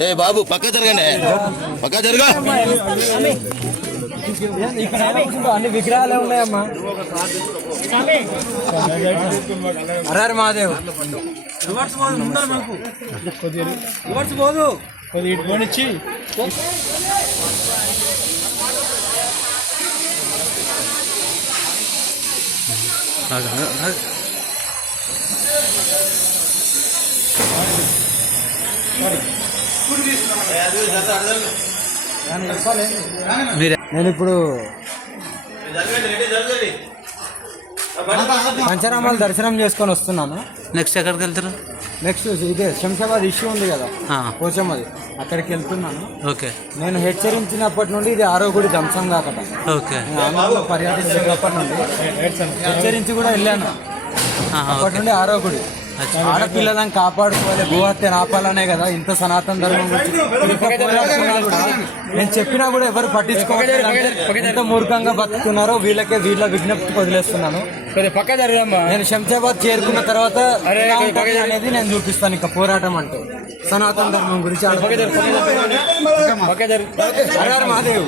ఏ బాబు పక్క జరగండి. పక్క జరుగు? అన్ని విగ్రహాలే ఉన్నాయమ్మా హరారు మహాదేవ్ పోదు కొద్దిగా ఇటు పోనిచ్చి నేను ఇప్పుడు పంచరామాలు దర్శనం చేసుకొని వస్తున్నాను. నెక్స్ట్ ఎక్కడికి వెళ్తారు? నెక్స్ట్ ఇదే శంషాబాద్ ఇష్యూ ఉంది కదా. ఆ, పోచమ్మది. అక్కడికి వెళ్తున్నాను. ఓకే. నేను హెచ్చరించినప్పటి నుండి ఇది ఆరో గుడి ధ్వంసం కాకట. ఓకే. పర్యటించినప్పటి నుండి హెచ్చరించి కూడా వెళ్ళాను. అప్పటి నుండి ఆరో గుడి ఆడపిల్లలను కాపాడుకోవాలి భూహత్య ఆపాలనే కదా ఇంత సనాతన ధర్మం నేను చెప్పినా కూడా ఎవరు పట్టించుకోవట్లేదు. ఎంత మూర్ఖంగా బతుకుతున్నారో వీళ్ళకే వీళ్ళ విజ్ఞప్తికి వదిలేస్తున్నాను. నేను శంషాబాద్ చేరుకున్న తర్వాత అనేది నేను చూపిస్తాను ఇంకా పోరాటం అంటే. సనాతన ధర్మం గురించి మహాదేవ్.